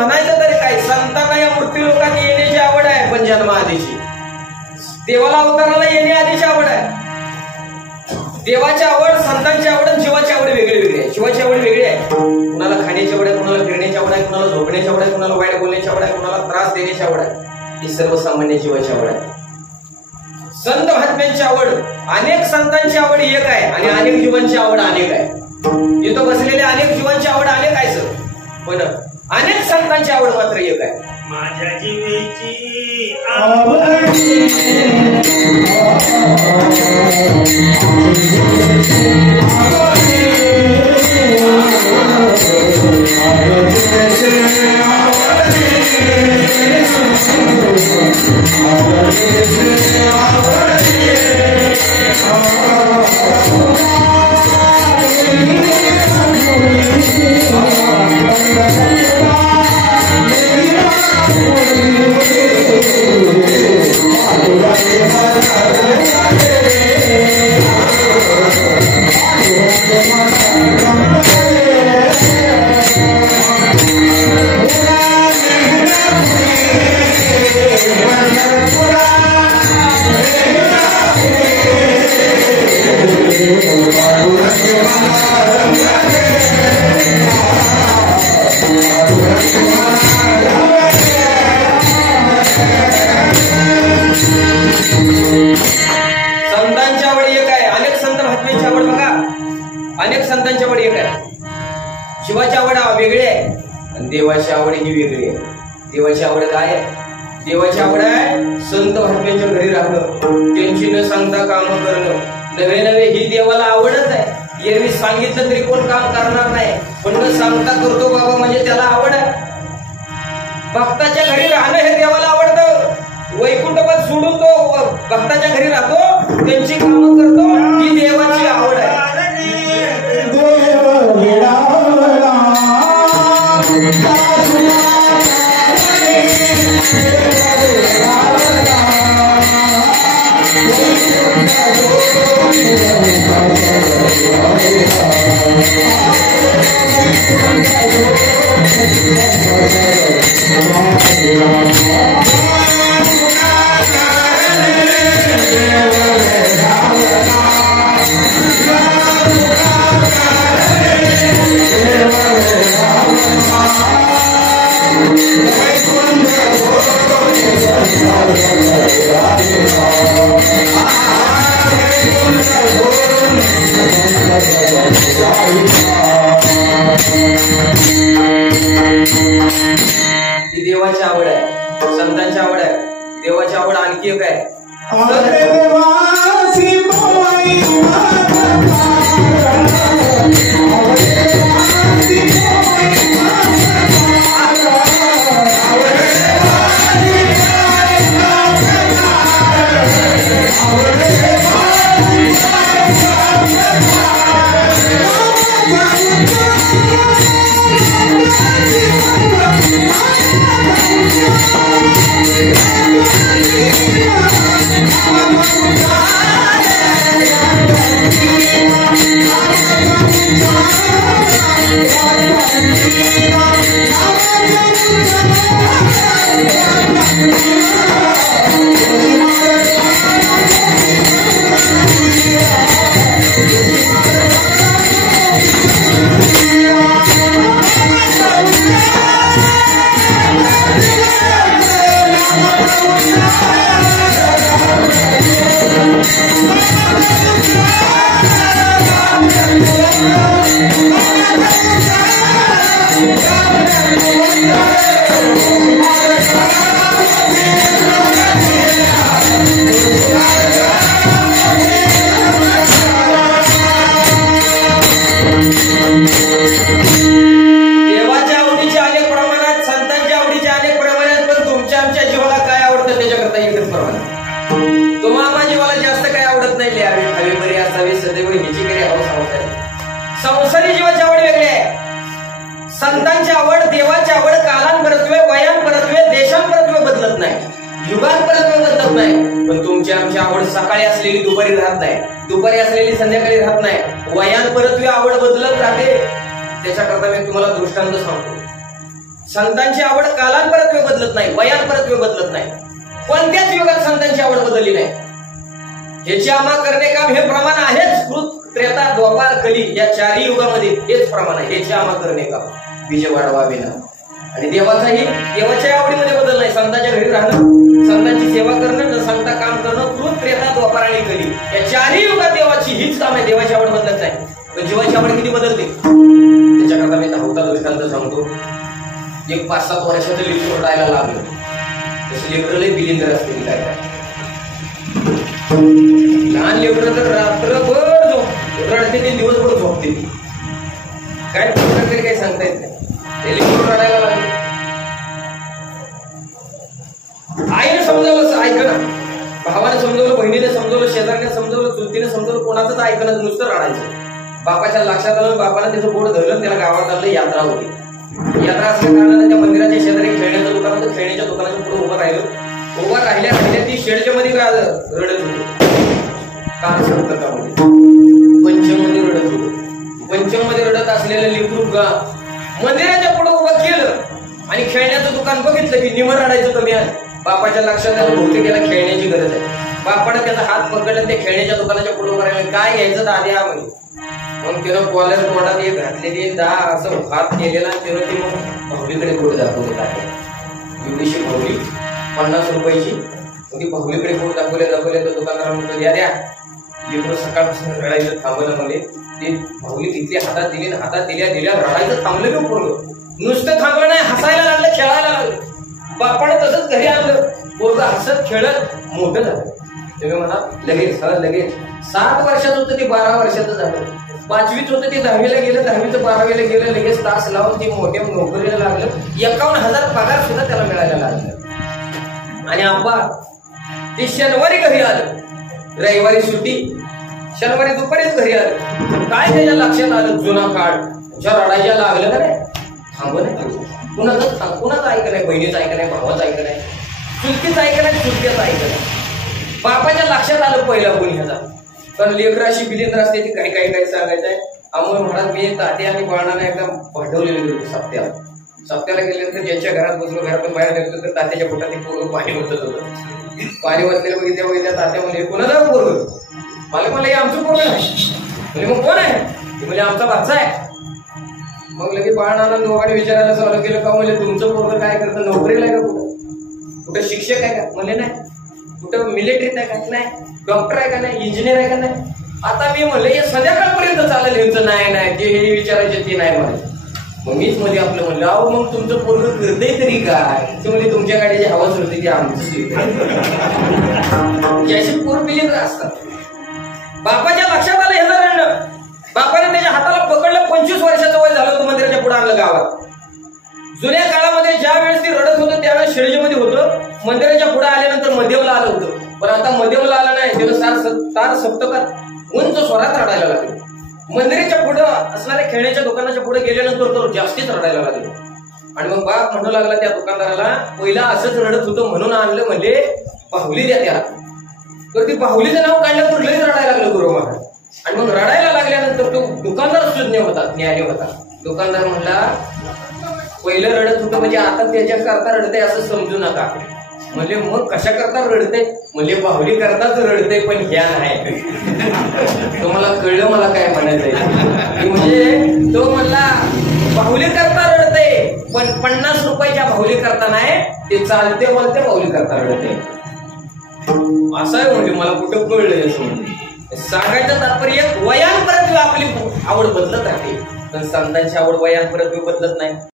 म्हणायचं तरी काय, संतांना या मूर्ती लोकात येण्याची आवड आहे, पण जन्माआधीची. देवाला अवताराला येण्याआधीची आवड आहे. देवाची आवड, संतांची आवड, जीवाची आवड वेगळी वेगळी आहे. शिवाची आवड वेगळी आहे. कुणाला खाण्याची आवड आहे, कुणाला फिरण्याची आवड आहे, कुणाला झोपण्याची आवड आहे, कुणाला वाईट बोलण्याची आवड आहे, कुणाला त्रास देण्याची आवड आहे. ही सर्वसामान्य जीवाची आवड आहे. संत महात्म्यांची आवड, अनेक संतांची आवड एक आहे आणि अनेक जीवांची आवड अनेक आहे. इथं बसलेल्या अनेक जीवांची आवड अनेक आहे सर, पण अनेक संतांची आवड मात्र एक आहे. माझ्या जीवेची संतांची आवड एक आहे. शिवाची आवड वेगळी आहे आणि देवाची आवड ही वेगळी आहे. देवाची आवड काय आहे? देवाची आवड आहे संत महात्म्यांच्या घरी राहणं, त्यांची न सांगता काम करणं. नवे नवे ही देवाला आवडच आहे. एरवी सांगितलं तरी कोण काम करणार नाही, पण न सांगता करतो बाबा म्हणजे त्याला आवड आहे. भक्ताच्या घरी राहणं हे देवाला आवडतं. वैकुंठपद सोडून तो भक्ताच्या घरी राहतो, त्यांची कामं करतो, ही देवाची आवड आहे. ही देवाची आवड आहे, संतांची आवड आहे. देवाची आवड आणखी एक आहे. संसारी जीवाची आवड वेगळी आहे. संतांची आवड, देवाची आवड कालांपरत्वे, वयांपरत्वे, देशांपरत्वे बदलत नाही, युगांपरत्वे बदलत नाही. पण तुमची आमची आवड सकाळी असलेली दुपारी राहत नाही, दुपारी असलेली संध्याकाळी राहत नाही. वयांपरत्वे आवड बदलत राहते. त्याच्याकरता मी तुम्हाला दृष्टांत सांगतो. संतांची आवड कालांतरात बदलत नाही, वयांपरत्वे बदलत नाही. कोणत्याच युगात संतांची आवड बदलली नाही. ह्याची आम्हा करणे काम हे प्रमाण आहेच. कृत, त्रेता, द्वापार, कली या चारही युगामध्ये हेच प्रमाण आहे. ह्याची आम्हा करणे काम बीज वाढवावे ना. आणि देवाचाही देवाच्या आवडीमध्ये बदल नाही. संतांच्या घरी राहणं, संतांची सेवा करणं, न सांगता काम करणं, कृत, त्रेता, द्वापार आणि कली या चारही युगात देवाची हीच काम आहे. देवाची आवड बदलत नाही. पण जीवाची आवड किती बदलते त्याच्याकरता मी धावता दृष्टांत सांगतो. एक 5-7 वर्षाचं लेकरू रडायला लागलं. तसे लेकरं बिलिंदर असतील काय काय. लहान लेकरं तर रात्रभर रडते ते, दिवसभर झोपते ती. काय तरी काही सांगता येत नाही. ते लेकरू रडायला लागले. आईने समजावलं ऐकणं, भावाने समजवलं, बहिणीने समजवलं, शेजारने समजवलं, चुलतीने समजवलं, कोणाचंच ऐकणं, नुसतं रडायचं. बापाच्या लक्षात आलं, बापाला त्याचं बोट धरलं, त्याला गावात आणलं. यात्रा होती. यात्रा असल्या कारणाने त्या मंदिराच्या शेजारी खेळण्याचं दुकान होतं. खेळण्याच्या दुकानाच्या पुढे उभं राहिलं. उभं राहिल्या ती शेडच्या मध्ये रडत होती. कार संकटामध्ये पंचममध्ये रडत होतो. पंचममध्ये रडत असलेलं लेकरू मंदिराच्या पुढे उभं केलं आणि खेळण्याचं दुकान बघितलं की निमर रडायचं कमी आहे. बापाच्या लक्षात आलं बहुतेक त्याला खेळण्याची गरज आहे. बापाने त्याचा हात पकडला, ते खेळण्याच्या दुकानाच्या पुढे उभं राहिलं. काय घ्यायचं दादी हा म्हणे. मग त्यानं कॉलर तोंडात एक घातलेली असं हात केलेला. त्यानं ती मग भाऊलीकडे बोट दाखवत आहे. एवढीशी भाऊली 50 रुपयाची. ती भाऊलीकडे बोट दाखवले तर दुकानदार म्हणतो द्या लेकरं सकाळपासून रडायचं थांबलं. म्हणजे ते भाऊली तिथली हातात दिली, हातात दिल्या रडायचं थांबलं की पोरगं. नुसतं थांबलं नाही, हसायला लागलं, खेळायला लागलं. बापाने तसंच घरी आणलं. पोरगं हसत खेळत मोठं झालं. तुम्ही म्हणा लगेच 7 वर्षात होतं ते 12 वर्षाचं झालं. 5वीत होतं ते 10वीला गेलं, 10वीचं 12वीला गेलं. लगेच तास लावून ते मोठ्या नोकरीला लागलं. 51,000 पगार सुद्धा त्याला मिळायला लागला. आणि आप्पा ते शनिवारी घरी आलं. रविवारी सुट्टी, शनिवारी दुपारीच घरी आलं. काय त्याच्या लक्षात आलं, जुना काळ ज्या रडायला लागलं का नाही, थांबलं नाही. कुणाचं ऐकलं नाही, बहिणीचं ऐकलं नाही, भावाचं ऐकलं नाही, चुलतीचं ऐकलं नाही, चुलत्याचं ऐकलं नाही. बापाच्या लक्षात आलं पहिला कोणी ह्याचा. कारण लेकराशी बिलिंद्र असते ती काही सांगायचं आहे. अमोल महाराज मी तात्या आणि बाळांना एकदम पाठवलेले होते सप्त्याला गेल्यानंतर ज्यांच्या घरात बसलो, घरातून बाहेर निघतो तर तात्याच्या पोटात ते पोरगं पाणी ओतत होतं. पाणी वाचलेलं बघितल्या तात्या म्हणजे कोणाला पोरगं? मला हे आमचं पोरगं आहे. म्हणजे मग कोण आहे? म्हणजे आमचा भाचा आहे. मग लगे बाळांना दोघांनी विचारायला चालू केलं का म्हणजे तुमचं पोरगं काय करतं, नोकरीला आहे का, कुठं शिक्षक आहे का? म्हणजे नाही. कुठं मिलिटरीत आहे का? नाही. डॉक्टर आहे का? नाही. इंजिनियर आहे का? नाही. आता मी म्हणलं हे संध्याकाळपर्यंत चालेल ह्यांचं नाही ते हे विचारायचे ते नाही म्हणायचे. मग मीच मध्ये आपलं म्हणलं अहो मग तुमचं पोरगं करतंय तरी काय? ते म्हणजे तुमच्या गाडीची हवा सुरते की आमची याशी पोर बिलिंद्र असतात. बापाच्या लक्षात आलं ह्याचं रडणं. बापाने त्याच्या हाताला पकडलं. 25 वर्षाचं वय झालं होतं. मंदिराच्या पुढे आणलं गावात. जुन्या काळामध्ये ज्या वेळेस ती रडत होतं त्यावेळेस शेळजेमध्ये होतं. मंदिराच्या पुढे आल्यानंतर मध्यमला आलं होतं. पण आता मध्यमला आलं नाही. त्यानं तार सप्तकात उंच स्वरात रडायला लागले. मंदिराच्या पुढे असणाऱ्या खेळण्याच्या दुकानाच्या पुढे गेल्यानंतर तो जास्तीच रडायला लागले. आणि मग बाप म्हणू लागला त्या दुकानदाराला, पहिला असंच रडत होतं म्हणून आणलं, म्हणजे बाहुली द्या त्याला. तर ती बाहुलीचं नाव काढलं तर लईच रडायला लागलं गुरु महाराज. आणि मग रडायला लागल्यानंतर तो दुकानदार सुज्ञ होता, ज्ञानी होता. दुकानदार म्हणला पहिलं रडत होतं म्हणजे आता त्याच्या करता रडतंय असं समजू नका. म्हणजे मग कशा करता रडते? म्हणजे बाहुली करताच रडते पण ह्या नाही. तुम्हाला कळलं मला काय म्हणायचंय? म्हणजे तो म्हणला बाहुली करता रडते पण 50 रुपयाच्या बाहुली करता नाही, ते चालते बोलते बाहुली करता रडते. असं आहे म्हणजे मला कुठं कळलं असं सांगायचं तात्पर्य. वयांपरत्वे आपली आवड बदलत राहते पण संतांची आवड वयांपरत्वे बदलत नाही.